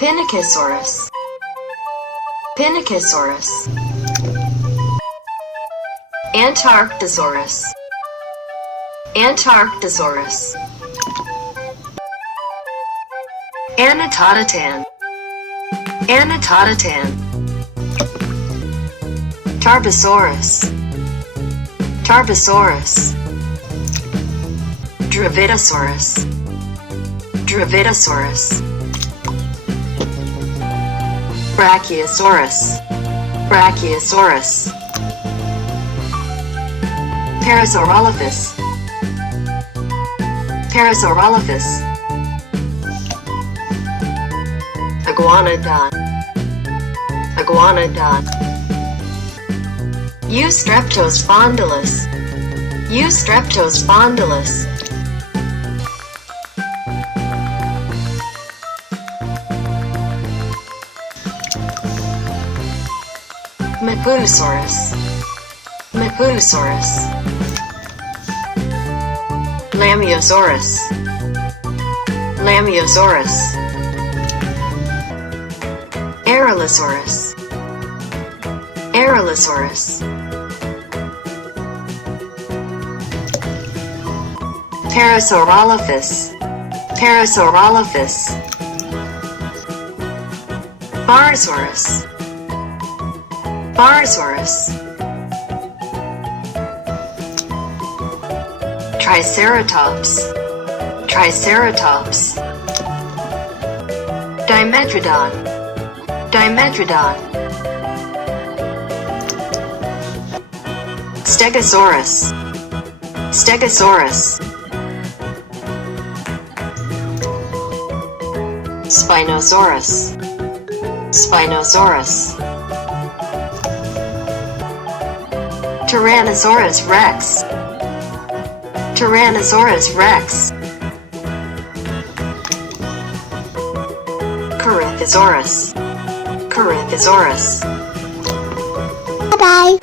Pinacosaurus, Pinacosaurus, Antarctosaurus, Antarctosaurus, Anatotitan, Anatotitan, Tarbosaurus, Tarbosaurus, Dravidosaurus, Dravidosaurus, Brachiosaurus, Brachiosaurus, Parasaurolophus, Parasaurolophus, Iguanodon, Iguanodon, Eustreptospondylus, Eustreptospondylus, Mapusaurus, Mapusaurus, Lambeosaurus, Lambeosaurus, Aralosaurus, Aralosaurus, Parasaurolophus, Parasaurolophus, Barosaurus, Barosaurus, Triceratops, Triceratops, Dimetrodon, Dimetrodon, Stegosaurus, Stegosaurus, Spinosaurus, Spinosaurus, Tyrannosaurus rex, Tyrannosaurus rex, Corythosaurus, Corythosaurus. Bye-bye.